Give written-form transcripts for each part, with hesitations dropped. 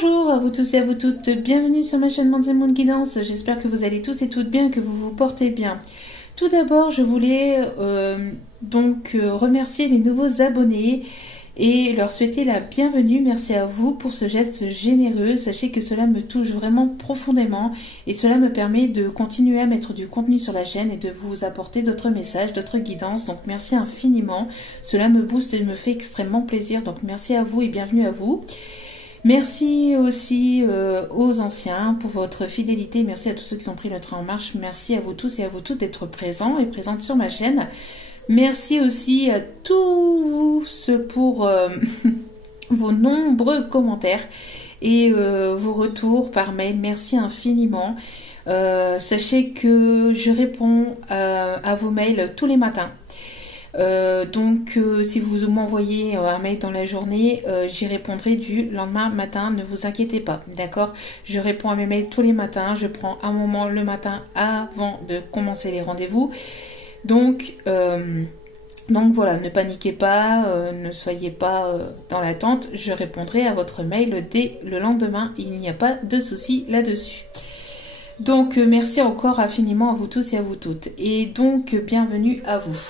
Bonjour à vous tous et à vous toutes, bienvenue sur ma chaîne Man's Moon Guidance, j'espère que vous allez tous et toutes bien, que vous vous portez bien. Tout d'abord, je voulais remercier les nouveaux abonnés et leur souhaiter la bienvenue. Merci à vous pour ce geste généreux, sachez que cela me touche vraiment profondément et cela me permet de continuer à mettre du contenu sur la chaîne et de vous apporter d'autres messages, d'autres guidances, donc merci infiniment, cela me booste et me fait extrêmement plaisir, donc merci à vous et bienvenue à vous. Merci aussi aux anciens pour votre fidélité. Merci à tous ceux qui ont pris le train en marche. Merci à vous tous et à vous toutes d'être présents et présentes sur ma chaîne. Merci aussi à tous pour vos nombreux commentaires et vos retours par mail. Merci infiniment. Sachez que je réponds à vos mails tous les matins. Si vous m'envoyez un mail dans la journée, j'y répondrai du lendemain matin, ne vous inquiétez pas, d'accord? Je réponds à mes mails tous les matins, je prends un moment le matin avant de commencer les rendez-vous. Donc voilà, ne paniquez pas, ne soyez pas dans l'attente, je répondrai à votre mail dès le lendemain, il n'y a pas de souci là-dessus. Donc merci encore infiniment à vous tous et à vous toutes, et donc bienvenue à vous.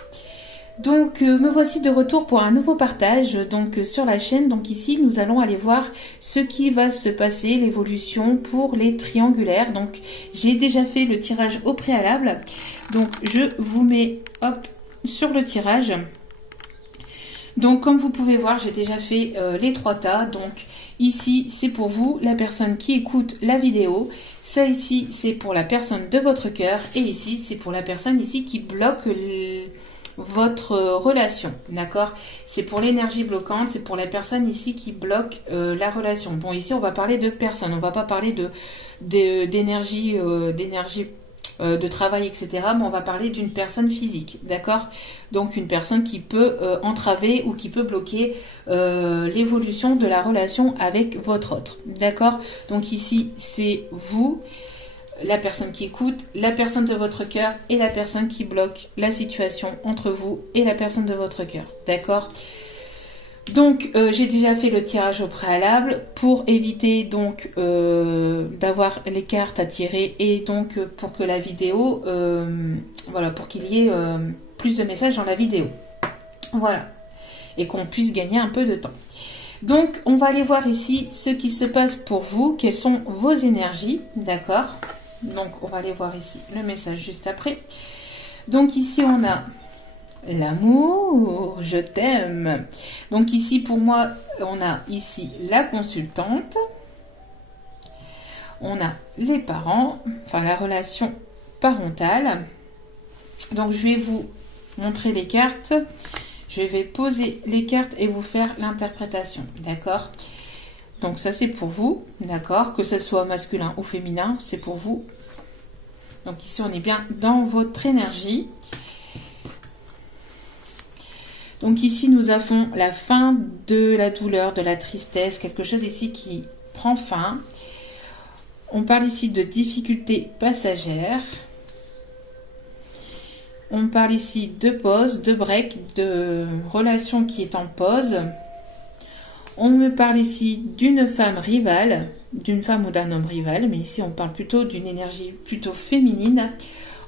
Donc me voici de retour pour un nouveau partage sur la chaîne. Donc ici nous allons aller voir ce qui va se passer, l'évolution pour les triangulaires. Donc j'ai déjà fait le tirage au préalable. Donc je vous mets hop sur le tirage. Donc comme vous pouvez voir, j'ai déjà fait les trois tas. Donc ici c'est pour vous, la personne qui écoute la vidéo. Ça ici c'est pour la personne de votre cœur. Et ici c'est pour la personne ici qui bloque votre relation, d'accord? C'est pour l'énergie bloquante, c'est pour la personne ici qui bloque la relation. Bon, ici on va parler de personne, on va pas parler d'énergie de travail, etc. Mais on va parler d'une personne physique, d'accord? Donc une personne qui peut entraver ou qui peut bloquer l'évolution de la relation avec votre autre, d'accord? Donc ici c'est vous, la personne qui écoute, la personne de votre cœur et la personne qui bloque la situation entre vous et la personne de votre cœur, d'accord? Donc j'ai déjà fait le tirage au préalable pour éviter donc d'avoir les cartes à tirer et donc pour que la vidéo, voilà, pour qu'il y ait plus de messages dans la vidéo, voilà, et qu'on puisse gagner un peu de temps. Donc on va aller voir ici ce qui se passe pour vous, quelles sont vos énergies, d'accord? Donc on va aller voir ici le message juste après. Donc ici on a l'amour, je t'aime. Donc ici pour moi on a ici la consultante, on a les parents, enfin la relation parentale. Donc je vais vous montrer les cartes, je vais poser les cartes et vous faire l'interprétation, d'accord? Donc ça c'est pour vous, d'accord? Que ce soit masculin ou féminin, c'est pour vous. Donc ici on est bien dans votre énergie. Donc ici nous avons la fin de la douleur, de la tristesse, quelque chose ici qui prend fin. On parle ici de difficultés passagères. On parle ici de pause, de break, de relation qui est en pause. On me parle ici d'une femme rivale, d'une femme ou d'un homme rival, mais ici on parle plutôt d'une énergie plutôt féminine.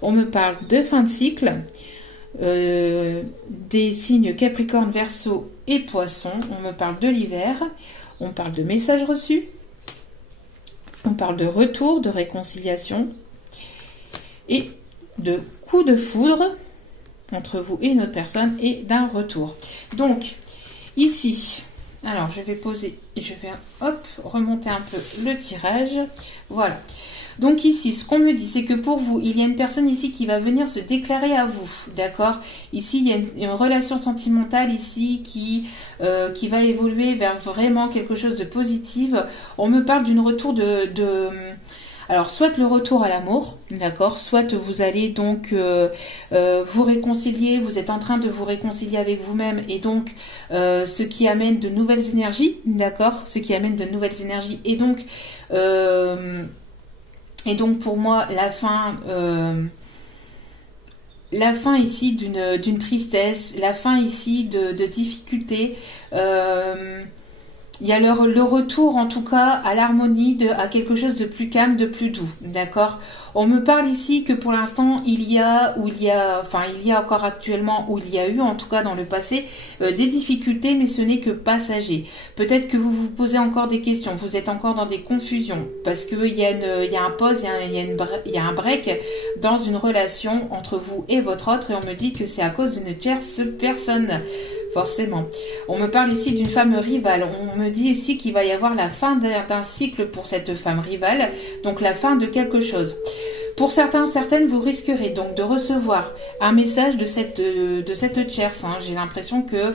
On me parle de fin de cycle, des signes Capricorne, Verseau et Poisson. On me parle de l'hiver, on parle de messages reçus, on parle de retour, de réconciliation et de coup de foudre entre vous et une autre personne et d'un retour. Donc ici... Alors, je vais poser et je vais hop, remonter un peu le tirage. Voilà. Donc ici, ce qu'on me dit, c'est que pour vous, il y a une personne ici qui va venir se déclarer à vous. D'accord? Ici, il y a une relation sentimentale ici qui va évoluer vers vraiment quelque chose de positif. On me parle d'une retour alors, soit le retour à l'amour, d'accord, soit vous allez donc vous réconcilier, vous êtes en train de vous réconcilier avec vous-même et donc ce qui amène de nouvelles énergies, d'accord, ce qui amène de nouvelles énergies et donc pour moi la fin ici d'une tristesse, la fin ici de difficultés. Il y a le retour, en tout cas, à l'harmonie, à quelque chose de plus calme, de plus doux, d'accord? On me parle ici que pour l'instant, il y a encore actuellement, ou il y a eu, en tout cas dans le passé, des difficultés, mais ce n'est que passager. Peut-être que vous vous posez encore des questions, vous êtes encore dans des confusions, parce qu'il y a un pause, il y a un break dans une relation entre vous et votre autre, et on me dit que c'est à cause d'une tierce personne. Forcément. On me parle ici d'une femme rivale. On me dit ici qu'il va y avoir la fin d'un cycle pour cette femme rivale, donc la fin de quelque chose. Pour certains ou certaines, vous risquerez donc de recevoir un message de cette tierce. Hein. J'ai l'impression que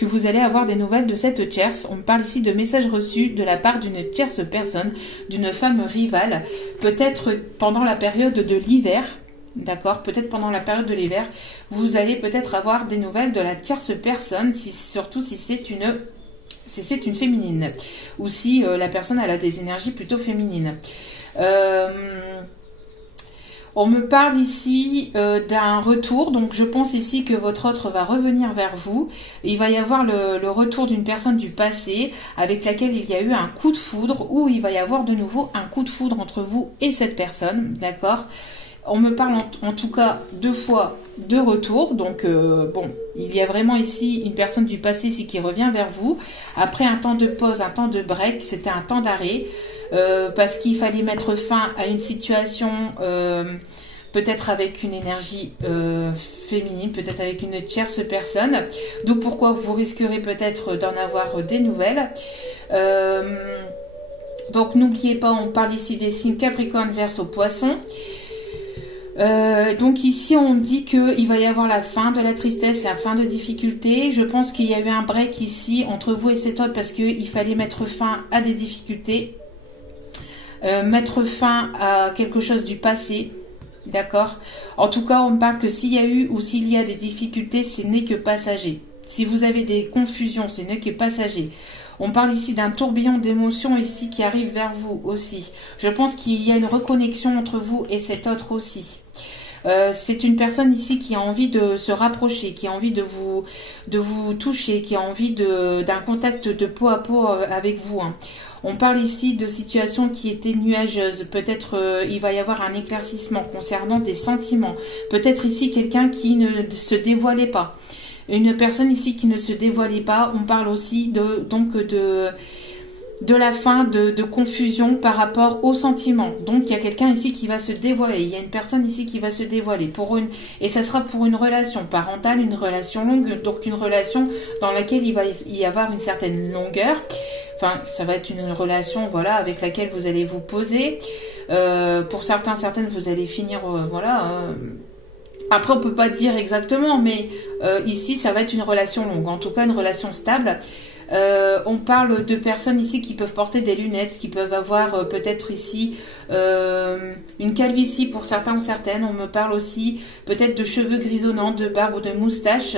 vous allez avoir des nouvelles de cette tierce. On me parle ici de messages reçus de la part d'une tierce personne, d'une femme rivale, peut-être pendant la période de l'hiver. D'accord, peut-être pendant la période de l'hiver, vous allez peut-être avoir des nouvelles de la tierce personne, surtout si c'est une féminine, ou si la personne elle a des énergies plutôt féminines. On me parle ici d'un retour, donc je pense ici que votre autre va revenir vers vous. Il va y avoir le retour d'une personne du passé avec laquelle il y a eu un coup de foudre, ou il va y avoir de nouveau un coup de foudre entre vous et cette personne, d'accord ? On me parle en tout cas 2 fois de retour, donc bon, il y a vraiment ici une personne du passé ici qui revient vers vous. Après un temps de pause, un temps de break, c'était un temps d'arrêt, parce qu'il fallait mettre fin à une situation, peut-être avec une énergie féminine, peut-être avec une tierce personne. Donc pourquoi vous risquerez peut-être d'en avoir des nouvelles. Donc n'oubliez pas, on parle ici des signes Capricorne, Verseau, Poisson. Donc ici on dit qu'il va y avoir la fin de la tristesse, la fin de difficultés. Je pense qu'il y a eu un break ici entre vous et cet autre parce qu'il fallait mettre fin à des difficultés, mettre fin à quelque chose du passé, d'accord. En tout cas on me parle que s'il y a eu ou s'il y a des difficultés, ce n'est que passager. Si vous avez des confusions, ce n'est que passager. On parle ici d'un tourbillon d'émotions ici qui arrive vers vous aussi. Je pense qu'il y a une reconnexion entre vous et cet autre aussi. C'est une personne ici qui a envie de se rapprocher, qui a envie de vous toucher, qui a envie d'un contact de peau à peau avec vous. Hein. On parle ici de situations qui étaient nuageuses. Peut-être il va y avoir un éclaircissement concernant des sentiments. Peut-être ici quelqu'un qui ne se dévoilait pas. Une personne ici qui ne se dévoilait pas. On parle aussi de la fin de confusion par rapport aux sentiments. Donc il y a quelqu'un ici qui va se dévoiler. Il y a une personne ici qui va se dévoiler et ça sera pour une relation parentale, une relation longue, donc une relation dans laquelle il va y avoir une certaine longueur. Enfin, ça va être une relation, voilà, avec laquelle vous allez vous poser. Pour certaines, vous allez finir, voilà. Après, on peut pas dire exactement, mais ici, ça va être une relation longue. En tout cas, une relation stable. On parle de personnes ici qui peuvent porter des lunettes, qui peuvent avoir peut-être ici une calvitie pour certains ou certaines. On me parle aussi peut-être de cheveux grisonnants, de barbe ou de moustache.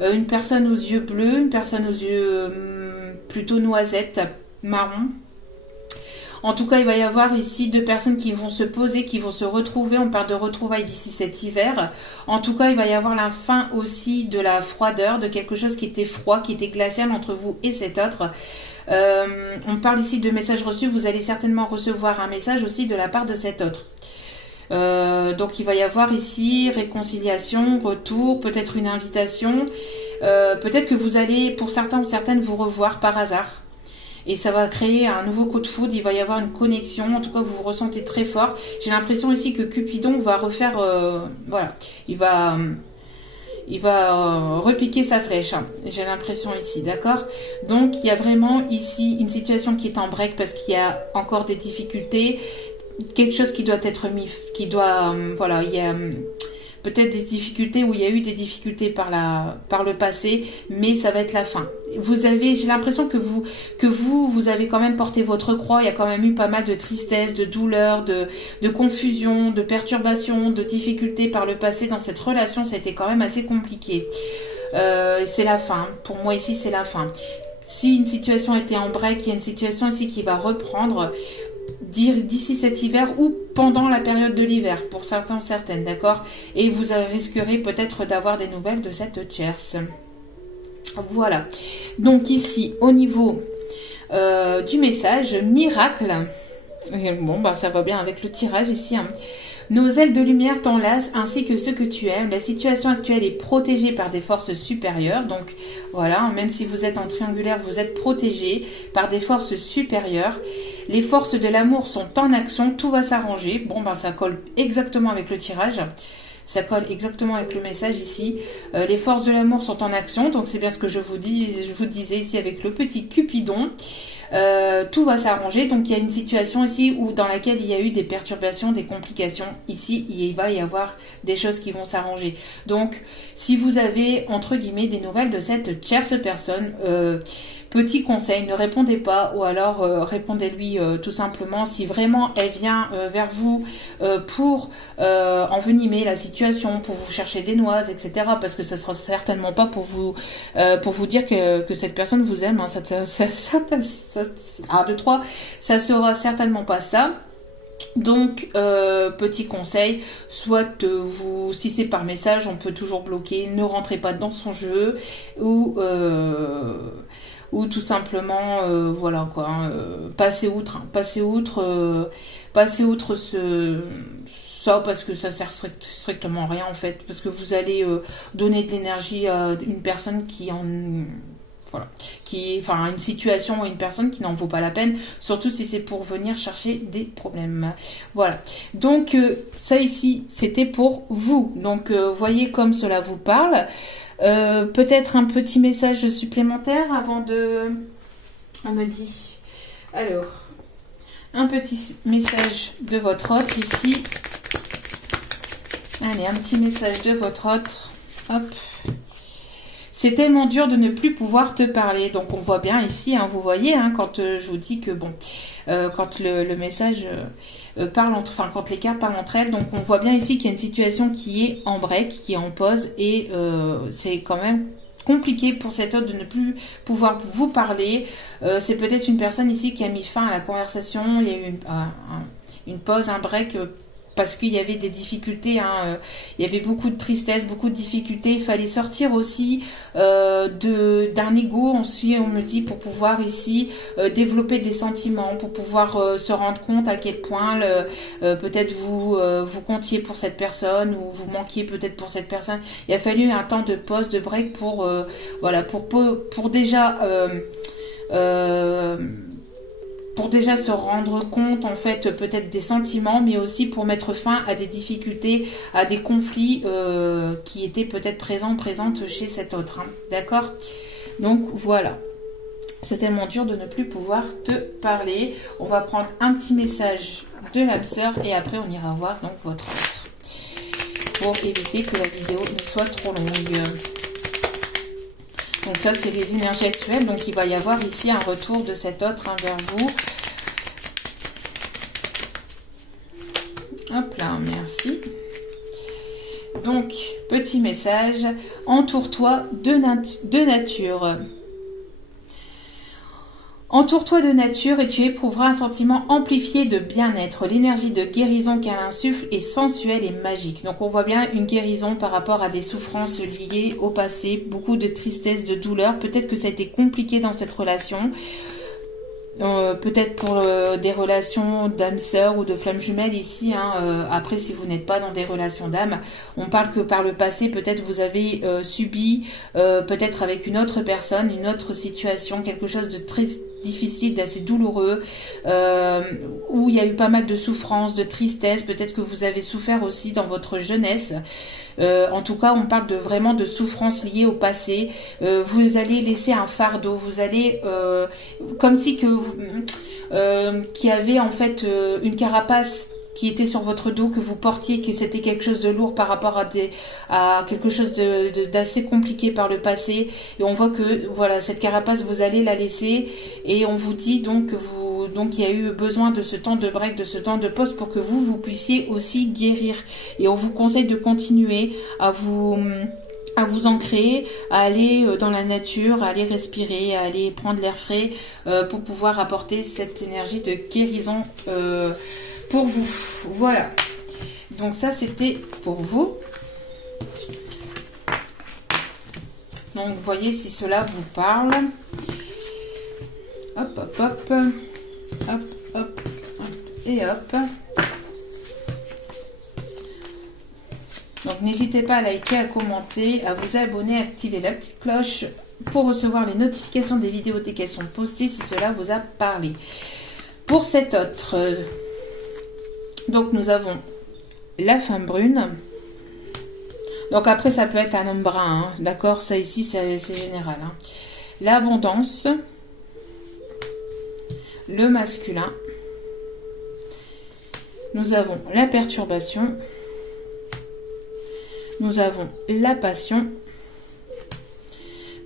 Une personne aux yeux bleus, une personne aux yeux plutôt noisettes, marron. En tout cas, il va y avoir ici 2 personnes qui vont se poser, qui vont se retrouver. On parle de retrouvailles d'ici cet hiver. En tout cas, il va y avoir la fin aussi de la froideur, de quelque chose qui était froid, qui était glacial entre vous et cet autre. On parle ici de messages reçus. Vous allez certainement recevoir un message aussi de la part de cet autre. Donc, il va y avoir ici réconciliation, retour, peut-être une invitation. Peut-être que vous allez, pour certains ou certaines, vous revoir par hasard. Et ça va créer un nouveau coup de foudre, il va y avoir une connexion, en tout cas vous vous ressentez très fort. J'ai l'impression ici que Cupidon va refaire, voilà, il va repiquer sa flèche, hein. J'ai l'impression ici, d'accord. Donc il y a vraiment ici une situation qui est en break parce qu'il y a encore des difficultés, quelque chose qui doit être mis, voilà, il y a peut-être des difficultés où il y a eu des difficultés par le passé, mais ça va être la fin. J'ai l'impression que vous avez quand même porté votre croix. Il y a quand même eu pas mal de tristesse, de douleur, de confusion, de perturbation, de difficultés par le passé dans cette relation. Ça a été quand même assez compliqué. C'est la fin. Pour moi ici, c'est la fin. Si une situation était en break, il y a une situation ici qui va reprendre d'ici cet hiver ou pendant la période de l'hiver pour certains ou certaines, d'accord. Et vous risquerez peut-être d'avoir des nouvelles de cette tierce. Voilà. Donc ici, au niveau du message, miracle. Et bon, bah ça va bien avec le tirage ici. Hein. Nos ailes de lumière t'enlacent ainsi que ceux que tu aimes. La situation actuelle est protégée par des forces supérieures. Donc voilà, même si vous êtes en triangulaire, vous êtes protégé par des forces supérieures. Les forces de l'amour sont en action, tout va s'arranger. Bon, ben ça colle exactement avec le tirage. Ça colle exactement avec le message ici. Les forces de l'amour sont en action, donc c'est bien ce que je vous disais ici avec le petit Cupidon. Tout va s'arranger, donc il y a une situation ici où dans laquelle il y a eu des perturbations, des complications. Ici, il va y avoir des choses qui vont s'arranger. Donc, si vous avez, entre guillemets, des nouvelles de cette tierce personne, petit conseil, ne répondez pas ou alors répondez-lui tout simplement si vraiment elle vient vers vous pour envenimer la situation, pour vous chercher des noises, etc. Parce que ça sera certainement pas pour vous dire que cette personne vous aime. Hein. Un, deux, trois, ça sera certainement pas ça. Donc, petit conseil, soit si c'est par message, on peut toujours bloquer, ne rentrez pas dans son jeu, ou tout simplement, voilà quoi, passez outre, hein, passez outre ça parce que ça sert strictement à rien en fait, parce que vous allez donner de l'énergie à une personne voilà, une situation ou une personne qui n'en vaut pas la peine, surtout si c'est pour venir chercher des problèmes. Voilà. Donc, ça ici, c'était pour vous. Donc, voyez comme cela vous parle. Peut-être un petit message supplémentaire avant de... On me dit... Alors, un petit message de votre autre ici. Allez, un petit message de votre autre. Hop. C'est tellement dur de ne plus pouvoir te parler. Donc, on voit bien ici, hein, vous voyez, hein, quand je vous dis que, bon, quand le message parle quand les cartes parlent entre elles, donc on voit bien ici qu'il y a une situation qui est en break, qui est en pause, et c'est quand même compliqué pour cet autre de ne plus pouvoir vous parler. C'est peut-être une personne ici qui a mis fin à la conversation, il y a eu une pause, un break, parce qu'il y avait des difficultés, hein, il y avait beaucoup de tristesse, beaucoup de difficultés. Il fallait sortir aussi d'un ego, ensuite on me dit, pour pouvoir ici développer des sentiments, pour pouvoir se rendre compte à quel point peut-être vous comptiez pour cette personne ou vous manquiez peut-être pour cette personne. Il a fallu un temps de pause, de break pour voilà, pour déjà pour déjà se rendre compte en fait peut-être des sentiments, mais aussi pour mettre fin à des difficultés, à des conflits qui étaient peut-être présentes chez cet autre. Hein. D'accord? Donc voilà. C'est tellement dur de ne plus pouvoir te parler. On va prendre un petit message de l'âme sœur et après on ira voir donc votre autre, pour éviter que la vidéo ne soit trop longue. Donc ça, c'est les énergies actuelles. Donc, il va y avoir ici un retour de cet autre vers vous. Hop là, merci. Donc, petit message. Entoure-toi de nature. Entoure-toi de nature et tu éprouveras un sentiment amplifié de bien-être. L'énergie de guérison qu'elle insuffle est sensuelle et magique. Donc on voit bien une guérison par rapport à des souffrances liées au passé, beaucoup de tristesse, de douleur. Peut-être que ça a été compliqué dans cette relation. Peut-être pour des relations d'âme-sœur ou de flamme jumelle ici. Hein, après, si vous n'êtes pas dans des relations d'âme, on parle que par le passé, peut-être vous avez subi, peut-être avec une autre personne, une autre situation, quelque chose de très difficile, d'assez douloureux, où il y a eu pas mal de souffrance, de tristesse. Peut-être que vous avez souffert aussi dans votre jeunesse. En tout cas, on parle vraiment de souffrances liées au passé. Vous allez laisser un fardeau, vous allez comme si qu'il y avait en fait une carapace qui était sur votre dos, que vous portiez, que c'était quelque chose de lourd par rapport à quelque chose d'assez compliqué par le passé. Et on voit que voilà, cette carapace, vous allez la laisser, et on vous dit donc que il y a eu besoin de ce temps de break, de ce temps de pause pour que vous puissiez aussi guérir. Et on vous conseille de continuer à vous ancrer, à aller dans la nature, à aller respirer, à aller prendre l'air frais pour pouvoir apporter cette énergie de guérison pour vous. Voilà. Donc ça, c'était pour vous. Donc, voyez si cela vous parle. Hop, hop, hop. Hop, hop, hop. Et hop. Donc, n'hésitez pas à liker, à commenter, à vous abonner, à activer la petite cloche pour recevoir les notifications des vidéos dès qu'elles sont postées si cela vous a parlé. Pour cet autre, donc nous avons la femme brune. Donc après ça peut être un homme brun, hein, d'accord, ça ici c'est général. Hein. L'abondance, le masculin. Nous avons la perturbation. Nous avons la passion.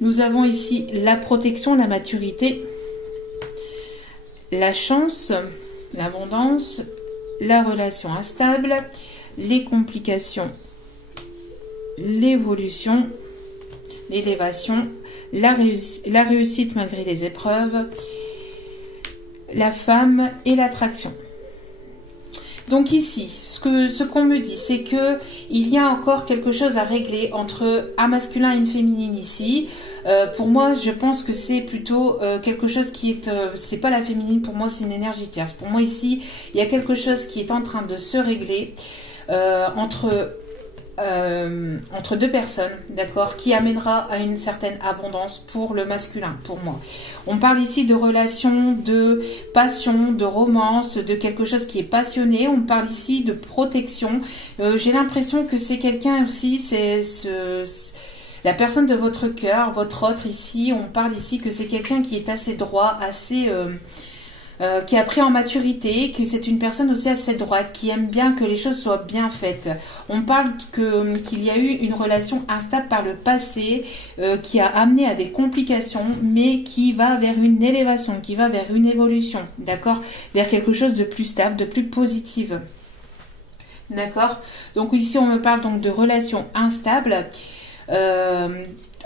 Nous avons ici la protection, la maturité, la chance, l'abondance, la relation instable, les complications, l'évolution, l'élévation, la réussite malgré les épreuves, la femme et l'attraction. Donc ici, ce qu'on me dit, c'est que il y a encore quelque chose à régler entre un masculin et une féminine ici. Pour moi, je pense que c'est plutôt quelque chose qui est... c'est pas la féminine, pour moi, c'est une énergie tierce. Pour moi, ici, il y a quelque chose qui est en train de se régler entre deux personnes, d'accord, qui amènera à une certaine abondance pour le masculin, pour moi. On parle ici de relations, de passion, de romance, de quelque chose qui est passionné. On parle ici de protection. J'ai l'impression que c'est quelqu'un aussi, la personne de votre cœur, votre autre ici. On parle ici que c'est quelqu'un qui est assez droit, assez... qui a pris en maturité, que c'est une personne aussi assez droite, qui aime bien que les choses soient bien faites. On parle qu'il y a eu une relation instable par le passé, qui a amené à des complications, mais qui va vers une élévation, qui va vers une évolution, d'accord, vers quelque chose de plus stable, de plus positive. D'accord. Donc ici on me parle donc de relations instables.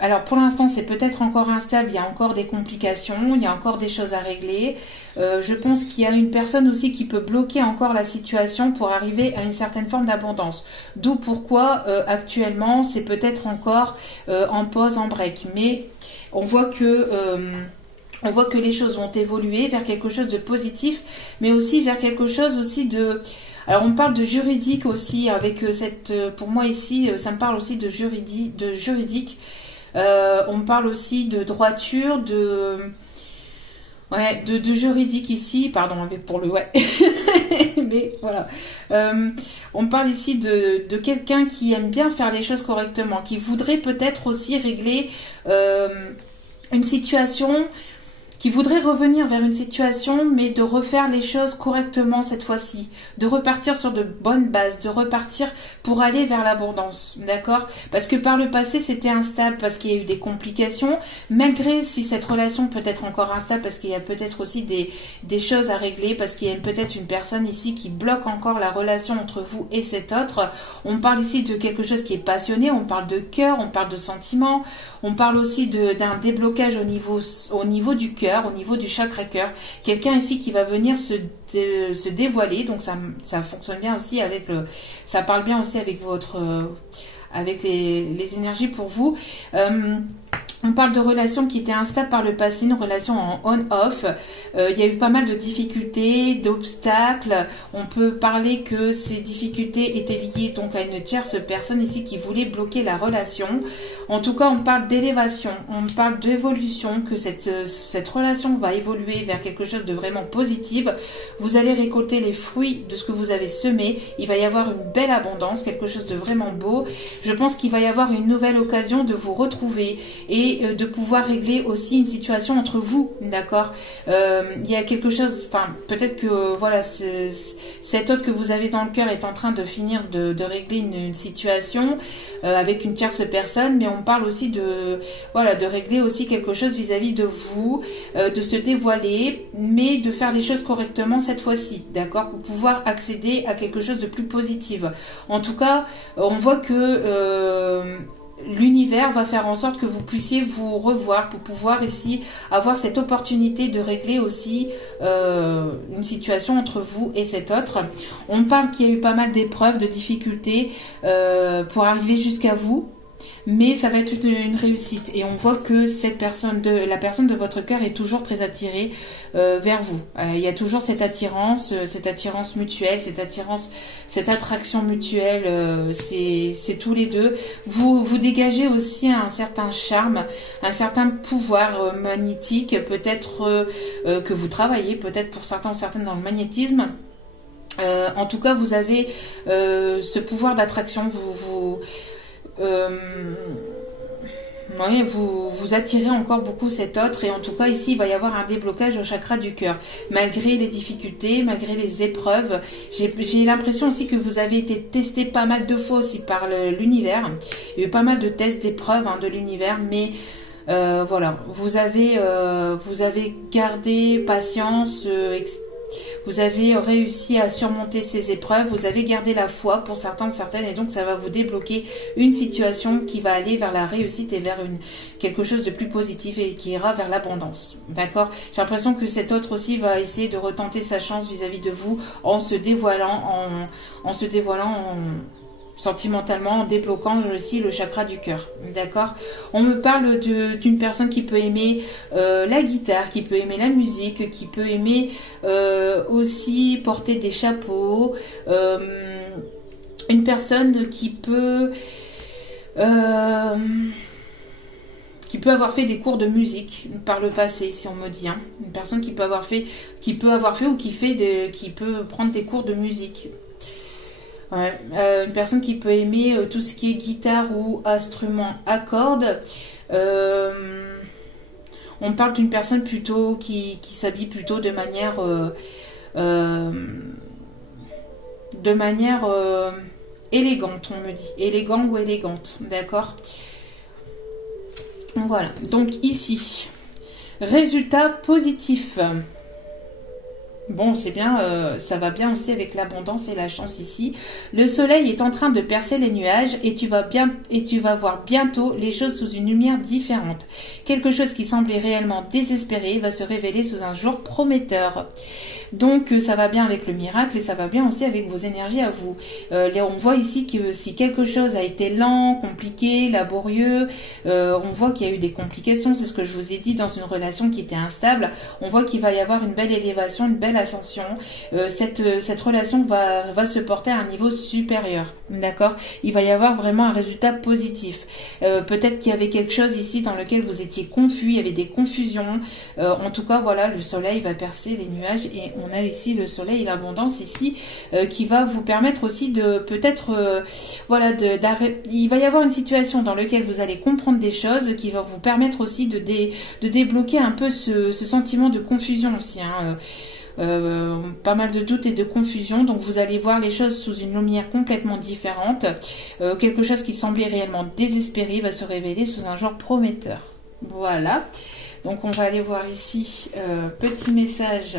Alors pour l'instant c'est peut-être encore instable, il y a encore des complications, il y a encore des choses à régler. Je pense qu'il y a une personne aussi qui peut bloquer encore la situation pour arriver à une certaine forme d'abondance. D'où pourquoi actuellement c'est peut-être encore en pause, en break. Mais on voit que les choses vont évoluer vers quelque chose de positif, mais aussi vers quelque chose aussi de... Alors on parle de juridique aussi avec cette... Pour moi ici, ça me parle aussi de juridique. On parle aussi de droiture, de juridique ici, pardon, pour le ouais. Mais voilà. On parle ici de quelqu'un qui aime bien faire les choses correctement, qui voudrait peut-être aussi régler une situation, qui voudrait revenir vers une situation, mais de refaire les choses correctement cette fois-ci, de repartir sur de bonnes bases, de repartir pour aller vers l'abondance, d'accord? Parce que par le passé, c'était instable, parce qu'il y a eu des complications, malgré si cette relation peut être encore instable, parce qu'il y a peut-être aussi des choses à régler, parce qu'il y a peut-être une personne ici qui bloque encore la relation entre vous et cet autre. On parle ici de quelque chose qui est passionné, on parle de cœur, on parle de sentiments, on parle aussi d'un déblocage au niveau du cœur, au niveau du chakra cœur, quelqu'un ici qui va venir se dévoiler, donc ça fonctionne bien aussi avec ça parle bien aussi avec avec les énergies pour vous. On parle de relations qui étaient instables par le passé, une relation en on-off. Il y a eu pas mal de difficultés, d'obstacles. On peut parler que ces difficultés étaient liées donc à une tierce personne ici qui voulait bloquer la relation. En tout cas, on parle d'élévation, on parle d'évolution, que cette relation va évoluer vers quelque chose de vraiment positif. Vous allez récolter les fruits de ce que vous avez semé. Il va y avoir une belle abondance, quelque chose de vraiment beau. Je pense qu'il va y avoir une nouvelle occasion de vous retrouver et de pouvoir régler aussi une situation entre vous, d'accord. Il y a quelque chose, enfin peut-être que voilà, cet autre que vous avez dans le cœur est en train de finir de régler une situation avec une tierce personne, mais on parle aussi de régler aussi quelque chose vis-à-vis de vous, de se dévoiler, mais de faire les choses correctement cette fois-ci, d'accord, pour pouvoir accéder à quelque chose de plus positif. En tout cas, on voit que l'univers va faire en sorte que vous puissiez vous revoir pour pouvoir ici avoir cette opportunité de régler aussi une situation entre vous et cet autre. On parle qu'il y a eu pas mal d'épreuves, de difficultés pour arriver jusqu'à vous. mais ça va être une réussite. Et on voit que la personne de votre cœur est toujours très attirée vers vous. Il y a toujours cette attirance mutuelle, cette attraction mutuelle. C'est tous les deux. Vous dégagez aussi un certain charme, un certain pouvoir magnétique, peut-être que vous travaillez, peut-être pour certains ou certaines dans le magnétisme. En tout cas, vous avez ce pouvoir d'attraction. Vous attirez encore beaucoup cet autre, et en tout cas ici il va y avoir un déblocage au chakra du cœur malgré les difficultés, malgré les épreuves. J'ai l'impression aussi que vous avez été testé pas mal de fois aussi par l'univers. Il y a eu pas mal de tests, d'épreuves de l'univers, mais voilà, vous avez gardé patience, vous avez réussi à surmonter ces épreuves, vous avez gardé la foi pour certains ou certaines, et donc ça va vous débloquer une situation qui va aller vers la réussite et vers quelque chose de plus positif et qui ira vers l'abondance. D'accord? J'ai l'impression que cet autre aussi va essayer de retenter sa chance vis-à-vis de vous en se dévoilant, sentimentalement, en débloquant aussi le chakra du cœur. D'accord? On me parle d'une personne qui peut aimer la guitare, qui peut aimer la musique, qui peut aimer aussi porter des chapeaux, une personne qui peut avoir fait des cours de musique par le passé, si on me dit. Une personne qui peut avoir fait ou qui peut prendre des cours de musique. Ouais. Une personne qui peut aimer tout ce qui est guitare ou instrument à cordes. On parle d'une personne plutôt qui s'habille plutôt de manière élégante, on me dit. Élégant ou élégante, d'accord? Voilà, donc ici, résultat positif. Bon, c'est bien, ça va bien aussi avec l'abondance et la chance ici. Le soleil est en train de percer les nuages et tu vas voir bientôt les choses sous une lumière différente. Quelque chose qui semblait réellement désespéré va se révéler sous un jour prometteur. Donc ça va bien avec le miracle et ça va bien aussi avec vos énergies à vous. On voit ici que si quelque chose a été lent, compliqué, laborieux, on voit qu'il y a eu des complications, c'est ce que je vous ai dit, dans une relation qui était instable. On voit qu'il va y avoir une belle élévation, une belle ascension. Cette relation va se porter à un niveau supérieur. D'accord? Il va y avoir vraiment un résultat positif. Peut-être qu'il y avait quelque chose ici dans lequel vous étiez confus, il y avait des confusions. En tout cas, voilà, le soleil va percer les nuages et on a ici le soleil et l'abondance ici qui va vous permettre aussi de peut-être, il va y avoir une situation dans laquelle vous allez comprendre des choses qui va vous permettre aussi de débloquer un peu ce sentiment de confusion aussi. Pas mal de doutes et de confusion, donc vous allez voir les choses sous une lumière complètement différente. Quelque chose qui semblait réellement désespéré va se révéler sous un genre prometteur. Voilà, donc on va aller voir ici petit message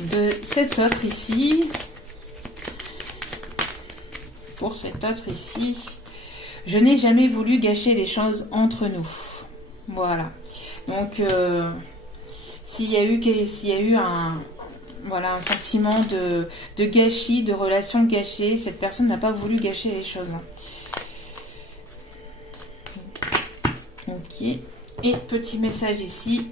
de cet autre ici, pour cet autre ici. Je n'ai jamais voulu gâcher les choses entre nous. Voilà, donc s'il y a eu un sentiment de gâchis, de relation gâchée, cette personne n'a pas voulu gâcher les choses. Ok. Et petit message ici.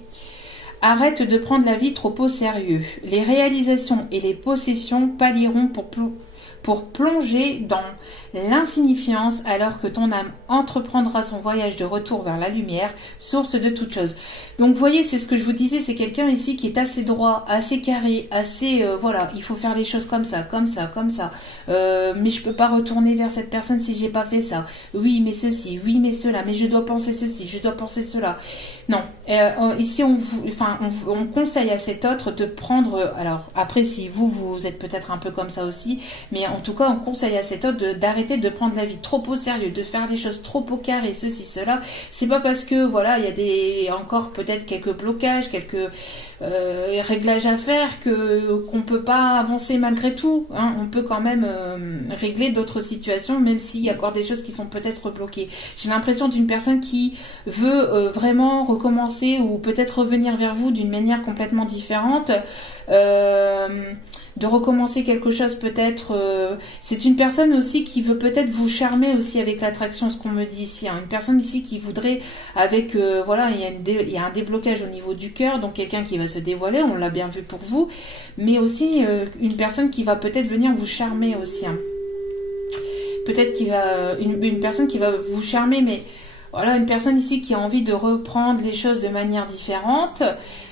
Arrête de prendre la vie trop au sérieux. Les réalisations et les possessions pallieront pour plonger dans l'insignifiance alors que ton âme entreprendra son voyage de retour vers la lumière, source de toute chose. Donc vous voyez, c'est ce que je vous disais, c'est quelqu'un ici qui est assez droit, assez carré, assez voilà, il faut faire les choses comme ça, comme ça, comme ça. Mais je peux pas retourner vers cette personne si j'ai pas fait ça. Oui, mais ceci, oui, mais cela, mais je dois penser ceci, je dois penser cela. Non, ici on conseille à cet autre de prendre, alors après si vous êtes peut-être un peu comme ça aussi, mais en tout cas on conseille à cet autre d'arrêter de prendre la vie trop au sérieux, de faire les choses trop au carré, ceci, cela. C'est pas parce que voilà, il y a encore peut-être quelques blocages, réglages à faire, qu'on peut pas avancer malgré tout. Hein. On peut quand même régler d'autres situations, même s'il y a encore des choses qui sont peut-être bloquées. J'ai l'impression d'une personne qui veut vraiment recommencer ou peut-être revenir vers vous d'une manière complètement différente. De recommencer quelque chose peut-être. C'est une personne aussi qui veut peut-être vous charmer aussi avec l'attraction, ce qu'on me dit ici. Hein. Une personne ici qui voudrait avec, voilà, il y a un déblocage au niveau du cœur, donc quelqu'un qui va se dévoiler, on l'a bien vu pour vous, mais aussi une personne qui va peut-être venir vous charmer aussi. Hein. Peut-être qu'il va, une personne qui va vous charmer, mais voilà, une personne ici qui a envie de reprendre les choses de manière différente.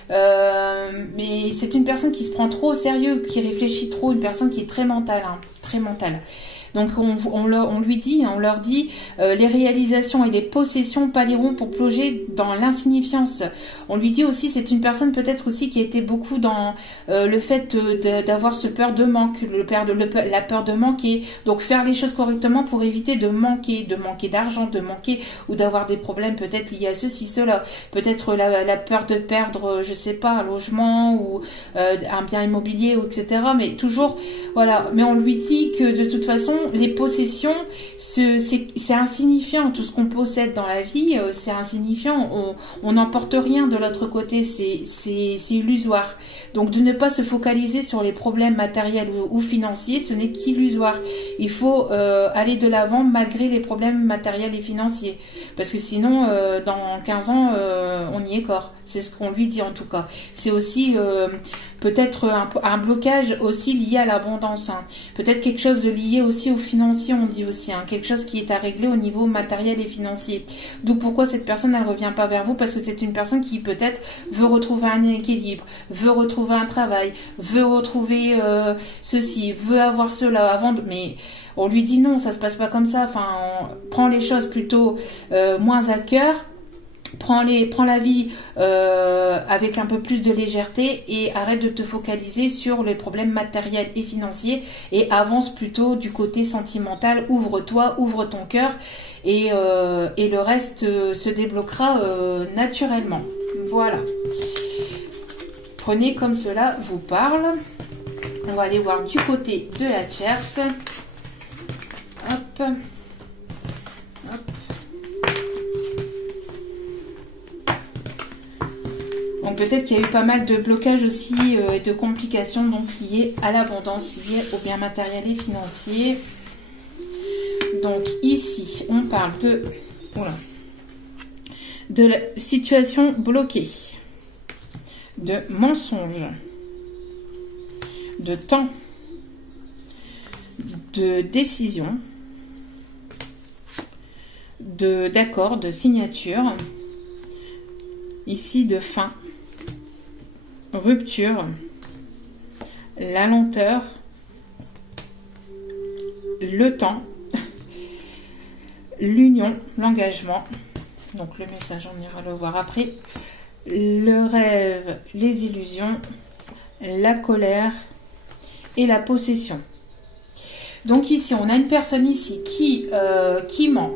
Mais c'est une personne qui se prend trop au sérieux, qui réfléchit trop, une personne qui est très mentale, hein, très mentale. Donc on lui dit, on leur dit, les réalisations et les possessions pallieront pour plonger dans l'insignifiance. On lui dit aussi, c'est une personne peut-être aussi qui a été beaucoup dans le fait d'avoir ce peur de manque, la peur de manquer. Donc faire les choses correctement pour éviter de manquer d'argent, de manquer ou d'avoir des problèmes peut-être liés à ceci, cela. Peut-être la peur de perdre, je sais pas, un logement ou un bien immobilier, ou etc. Mais toujours, voilà. Mais on lui dit que de toute façon, les possessions, c'est insignifiant. Tout ce qu'on possède dans la vie, c'est insignifiant. On n'emporte rien de l'autre côté. C'est illusoire. Donc, de ne pas se focaliser sur les problèmes matériels ou financiers, ce n'est qu'illusoire. Il faut aller de l'avant malgré les problèmes matériels et financiers. Parce que sinon, dans 15 ans, on y est corps. C'est ce qu'on lui dit en tout cas. C'est aussi peut-être un blocage aussi lié à l'abondance. Hein. Peut-être quelque chose de lié aussi au financier, on dit aussi. Hein. Quelque chose qui est à régler au niveau matériel et financier. D'où pourquoi cette personne, elle ne revient pas vers vous, parce que c'est une personne qui peut-être veut retrouver un équilibre, veut retrouver un travail, veut retrouver ceci, veut avoir cela avant de... Mais on lui dit non, ça se passe pas comme ça. Enfin, on prend les choses plutôt moins à cœur. Prends la vie avec un peu plus de légèreté et arrête de te focaliser sur les problèmes matériels et financiers et avance plutôt du côté sentimental. Ouvre-toi, ouvre ton cœur et le reste se débloquera naturellement. Voilà. Prenez comme cela vous parle. On va aller voir du côté de la tierce. Hop. Hop. Donc peut-être qu'il y a eu pas mal de blocages aussi et de complications donc liées à l'abondance, liées au bien matériel et financier. Donc ici, on parle de la situation bloquée, de mensonges, de temps, de décision, d'accord, de signature, ici de fin. Rupture, la lenteur, le temps, l'union, l'engagement. Donc le message, on ira le voir après. Le rêve, les illusions, la colère et la possession. Donc ici, on a une personne ici qui ment,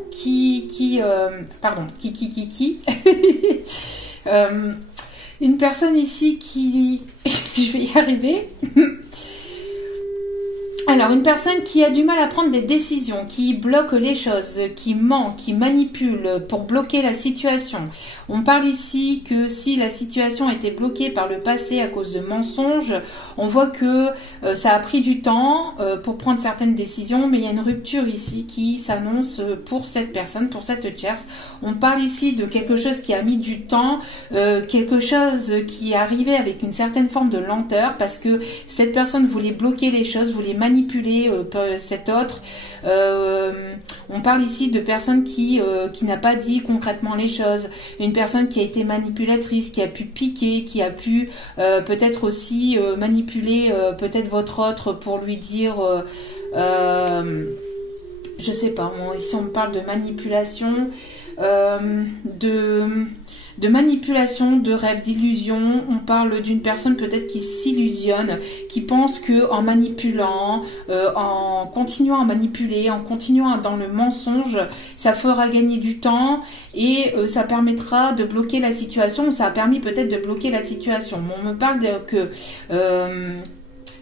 une personne ici qui... je vais y arriver. Alors, une personne qui a du mal à prendre des décisions, qui bloque les choses, qui ment, qui manipule pour bloquer la situation. On parle ici que si la situation était bloquée par le passé à cause de mensonges, on voit que ça a pris du temps pour prendre certaines décisions, mais il y a une rupture ici qui s'annonce pour cette personne, pour cette tierce. On parle ici de quelque chose qui a mis du temps, quelque chose qui est arrivé avec une certaine forme de lenteur, parce que cette personne voulait bloquer les choses, voulait manipuler cet autre. On parle ici de personne qui n'a pas dit concrètement les choses, une personne qui a été manipulatrice, qui a pu piquer, qui a pu peut-être aussi manipuler peut-être votre autre pour lui dire je sais pas, ici on parle de manipulation. de manipulation, de rêve, d'illusion. On parle d'une personne peut-être qui s'illusionne, qui pense que en manipulant, en continuant à manipuler, en continuant dans le mensonge, ça fera gagner du temps et ça permettra de bloquer la situation. Ça a permis peut-être de bloquer la situation. Mais on me parle que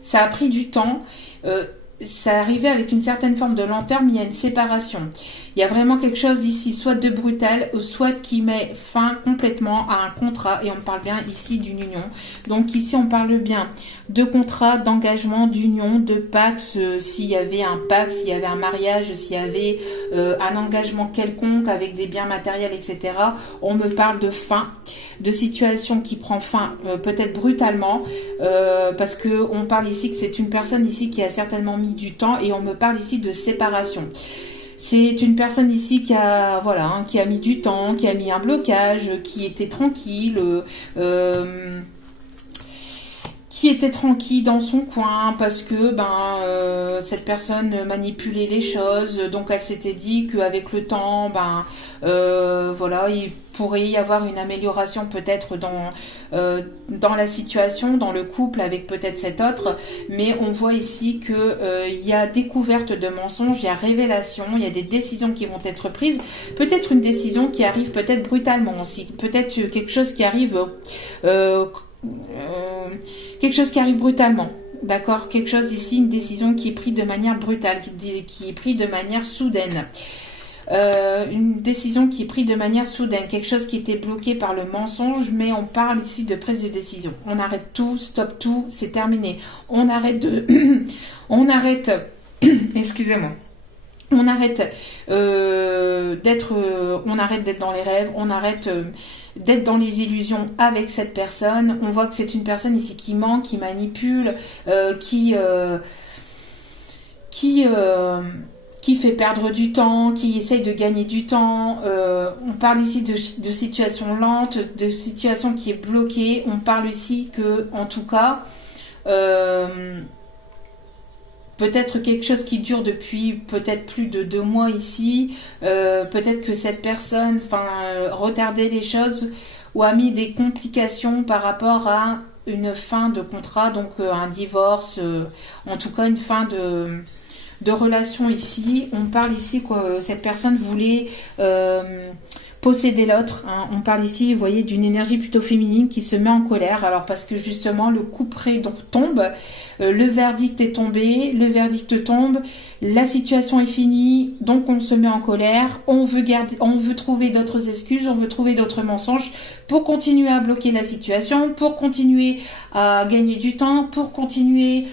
ça a pris du temps. Ça arrivait avec une certaine forme de lenteur, mais il y a une séparation. Il y a vraiment quelque chose ici, soit de brutal, soit qui met fin complètement à un contrat, et on parle bien ici d'une union. Donc ici, on parle bien de contrat, d'engagement, d'union, de pax, s'il y avait un pax, s'il y avait un mariage, s'il y avait un engagement quelconque avec des biens matériels, etc. On me parle de fin, de situation qui prend fin peut-être brutalement, parce que on parle ici que c'est une personne ici qui a certainement mis du temps, et on me parle ici de séparation. C'est une personne ici qui a, voilà, hein, qui a mis du temps, qui a mis un blocage, qui était tranquille, dans son coin parce que cette personne manipulait les choses, donc elle s'était dit qu'avec le temps, voilà, il pourrait y avoir une amélioration peut-être dans la situation, dans le couple avec peut-être cet autre, mais on voit ici que il y a découverte de mensonges, il y a révélation, il y a des décisions qui vont être prises, peut-être une décision qui arrive peut-être brutalement aussi, peut-être quelque chose qui arrive brutalement, d'accord, quelque chose ici, une décision qui est prise de manière brutale, qui est prise de manière soudaine, une décision qui est prise de manière soudaine, quelque chose qui était bloqué par le mensonge, mais on parle ici de prise de décision. On arrête tout, stop tout, c'est terminé. On arrête excusez-moi. On arrête d'être dans les rêves, on arrête d'être dans les illusions avec cette personne. On voit que c'est une personne ici qui ment, qui manipule, qui fait perdre du temps, qui essaye de gagner du temps. On parle ici de situations lentes, de situations qui est bloquée. On parle ici que, en tout cas, peut-être quelque chose qui dure depuis peut-être plus de 2 mois ici. Peut-être que cette personne retardait les choses ou a mis des complications par rapport à une fin de contrat, donc un divorce, en tout cas une fin de relation ici. On parle ici que cette personne voulait posséder l'autre, hein. On parle ici, vous voyez, d'une énergie plutôt féminine qui se met en colère. Alors parce que justement le couperet tombe, le verdict est tombé, le verdict tombe, la situation est finie, donc on se met en colère, on veut trouver d'autres excuses, on veut trouver d'autres mensonges pour continuer à bloquer la situation, pour continuer à gagner du temps, pour continuer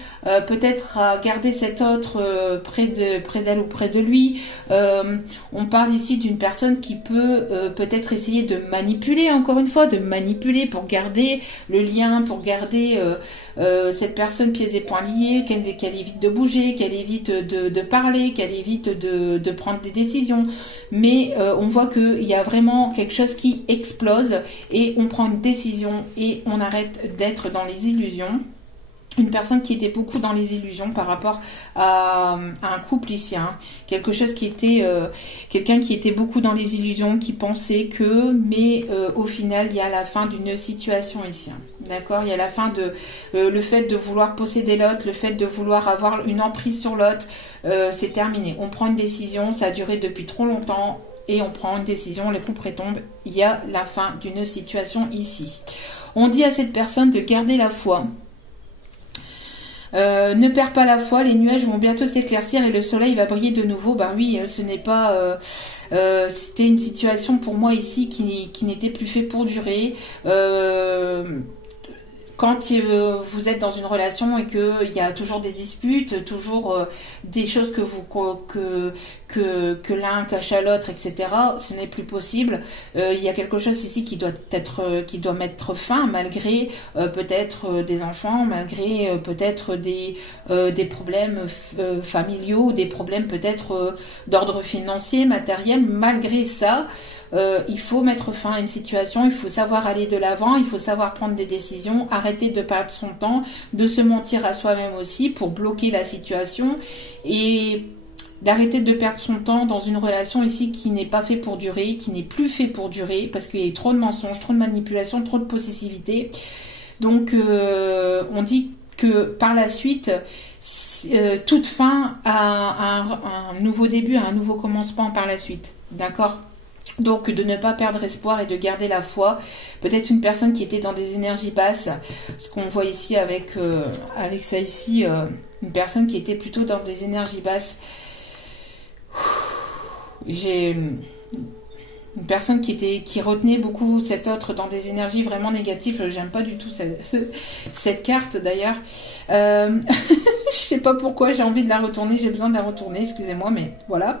peut-être à garder cet autre près d'elle ou près de lui. On parle ici d'une personne qui peut peut-être essayer de manipuler, encore une fois, de manipuler pour garder le lien, pour garder cette personne pieds et poings liés, qu'elle évite de bouger, qu'elle évite de parler, qu'elle évite de prendre des décisions. Mais on voit qu'il y a vraiment quelque chose qui explose et on prend une décision et on arrête d'être dans les illusions. Une personne qui était beaucoup dans les illusions par rapport à un couple ici, hein. Quelque chose qui était quelqu'un qui était beaucoup dans les illusions, qui pensait que, mais au final il y a la fin d'une situation ici, hein. D'accord, il y a la fin de le fait de vouloir posséder l'autre, le fait de vouloir avoir une emprise sur l'autre, c'est terminé. On prend une décision, ça a duré depuis trop longtemps et on prend une décision, les couperets tombent, il y a la fin d'une situation ici. On dit à cette personne de garder la foi. Ne perds pas la foi, les nuages vont bientôt s'éclaircir et le soleil va briller de nouveau. Ben oui, ce n'est pas... c'était une situation pour moi ici qui n'était plus fait pour durer. Quand vous êtes dans une relation et qu'il y a toujours des disputes, toujours des choses que l'un cache à l'autre, etc., ce n'est plus possible. Il y a quelque chose ici qui doit mettre fin, malgré peut-être des enfants, malgré peut-être des problèmes familiaux, des problèmes peut-être d'ordre financier, matériel. Malgré ça, il faut mettre fin à une situation, il faut savoir aller de l'avant, il faut savoir prendre des décisions, arrêter de perdre son temps, de se mentir à soi-même aussi pour bloquer la situation et d'arrêter de perdre son temps dans une relation ici qui n'est pas fait pour durer, qui n'est plus fait pour durer, parce qu'il y a eu trop de mensonges, trop de manipulations, trop de possessivité. Donc, on dit que par la suite, toute fin a un nouveau début, a un nouveau commencement par la suite. D'accord ? Donc, de ne pas perdre espoir et de garder la foi. Peut-être une personne qui était dans des énergies basses, ce qu'on voit ici avec ça ici, une personne qui était plutôt dans des énergies basses. J'ai une personne qui retenait beaucoup cet autre dans des énergies vraiment négatives. J'aime pas du tout cette carte d'ailleurs. Je sais pas pourquoi j'ai envie de la retourner, j'ai besoin de la retourner, excusez-moi, mais voilà.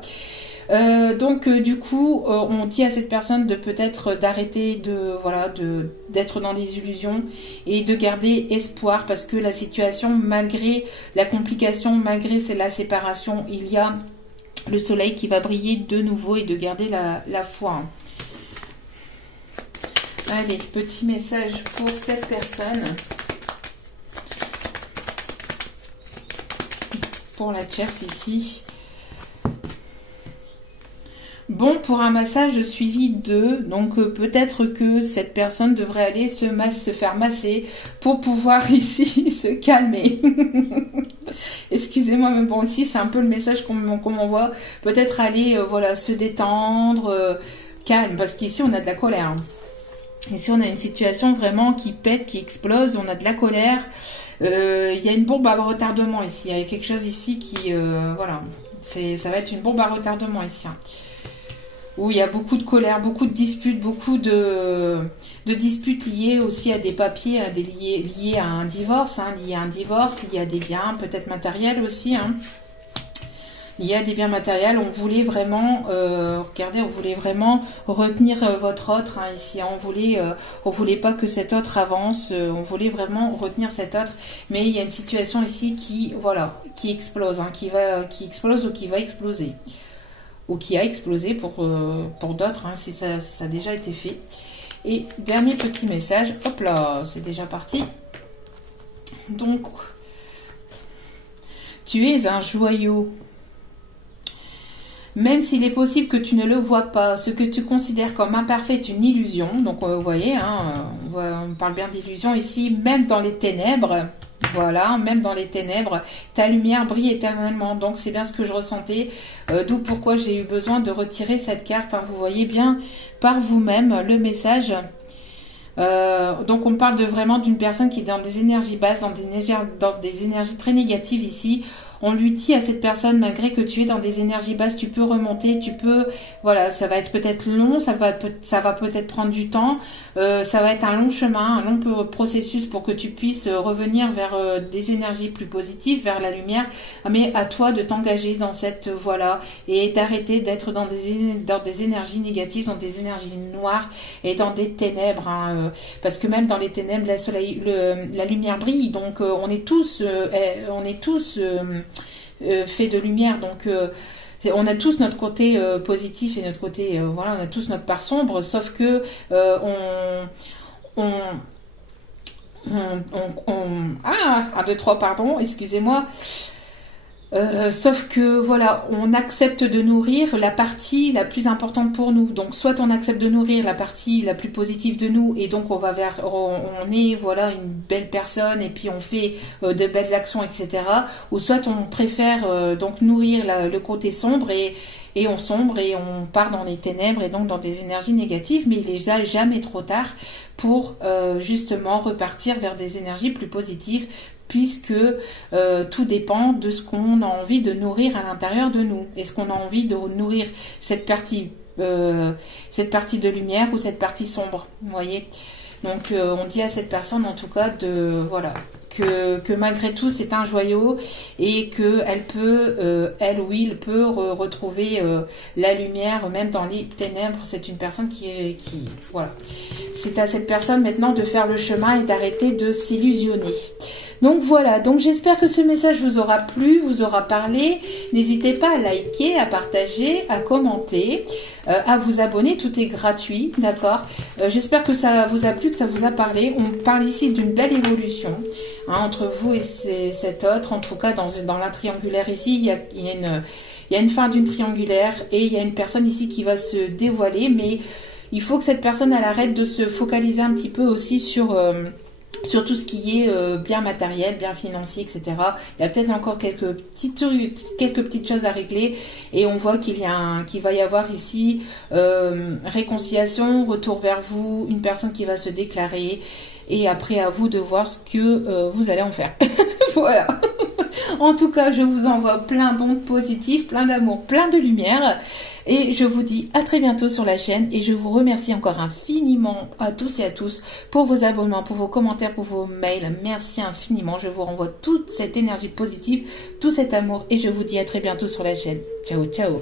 Donc du coup, on dit à cette personne de peut-être d'arrêter d'être dans des illusions et de garder espoir, parce que la situation, malgré la complication, malgré la séparation, il y a le soleil qui va briller de nouveau, et de garder la foi. Allez, petit message pour cette personne. Pour la tierce ici. Bon, pour un massage suivi de, donc peut-être que cette personne devrait aller se faire masser pour pouvoir ici se calmer. Excusez-moi, mais bon, ici c'est un peu le message qu'on m'envoie. Peut-être aller se détendre, calme, parce qu'ici on a de la colère. Hein. Ici on a une situation vraiment qui pète, qui explose, on a de la colère. Il y a une bombe à retardement ici. Il y a quelque chose ici qui, ça va être une bombe à retardement ici. Hein. Où il y a beaucoup de colère, beaucoup de disputes, beaucoup de disputes liées aussi à des papiers, liés à un divorce, liés à des biens, peut-être matériels aussi. Il y a des biens matériels, on voulait vraiment, regardez, on voulait vraiment retenir votre autre ici. On voulait pas que cet autre avance, on voulait vraiment retenir cet autre. Mais il y a une situation ici qui explose, qui explose ou qui va exploser. Ou qui a explosé pour d'autres, si ça a déjà été fait. Et dernier petit message, hop là, c'est déjà parti. Donc, tu es un joyau. Même s'il est possible que tu ne le vois pas, ce que tu considères comme imparfait est une illusion. Donc, vous voyez, on parle bien d'illusion ici, même dans les ténèbres. Voilà, même dans les ténèbres, ta lumière brille éternellement. Donc, c'est bien ce que je ressentais. D'où pourquoi j'ai eu besoin de retirer cette carte. Vous voyez bien par vous-même le message. Donc, on parle vraiment d'une personne qui est dans des énergies basses, dans des énergies très négatives ici. On lui dit à cette personne, malgré que tu es dans des énergies basses, tu peux remonter, ça va être peut-être long, ça va peut-être prendre du temps, ça va être un long chemin, un long processus pour que tu puisses revenir vers des énergies plus positives, vers la lumière, mais à toi de t'engager dans cette voie-là et d'arrêter d'être dans des énergies négatives, dans des énergies noires et dans des ténèbres, parce que même dans les ténèbres, la lumière brille, donc on est tous fait de lumière, donc on a tous notre côté positif et notre côté on a tous notre part sombre, sauf que 1, 2, 3, pardon, excusez-moi. Sauf que on accepte de nourrir la partie la plus importante pour nous. Donc soit on accepte de nourrir la partie la plus positive de nous, et donc on est une belle personne et puis on fait de belles actions, etc. Ou soit on préfère donc nourrir le côté sombre et on sombre et on part dans les ténèbres et donc dans des énergies négatives. Mais il est jamais trop tard pour justement repartir vers des énergies plus positives, puisque tout dépend de ce qu'on a envie de nourrir à l'intérieur de nous. Est-ce qu'on a envie de nourrir cette partie de lumière ou cette partie sombre, vous voyez? Donc on dit à cette personne en tout cas que malgré tout c'est un joyau, et que elle peut retrouver la lumière même dans les ténèbres. C'est une personne qui c'est à cette personne maintenant de faire le chemin et d'arrêter de s'illusionner. Donc voilà, donc j'espère que ce message vous aura plu, vous aura parlé. N'hésitez pas à liker, à partager, à commenter, à vous abonner, tout est gratuit, d'accord. J'espère que ça vous a plu, que ça vous a parlé. On parle ici d'une belle évolution entre vous et cet autre. En tout cas, dans la triangulaire ici, il Il y a une fin d'une triangulaire et il y a une personne ici qui va se dévoiler, mais il faut que cette personne elle arrête de se focaliser un petit peu aussi sur tout ce qui est bien matériel, bien financier, etc. Il y a peut-être encore quelques petites choses à régler et on voit qu'il va y avoir ici réconciliation, retour vers vous, une personne qui va se déclarer et après à vous de voir ce que vous allez en faire. Voilà. En tout cas, je vous envoie plein d'ondes positives, plein d'amour, plein de lumière. Et je vous dis à très bientôt sur la chaîne. Et je vous remercie encore infiniment à tous et à tous pour vos abonnements, pour vos commentaires, pour vos mails. Merci infiniment. Je vous renvoie toute cette énergie positive, tout cet amour. Et je vous dis à très bientôt sur la chaîne. Ciao, ciao.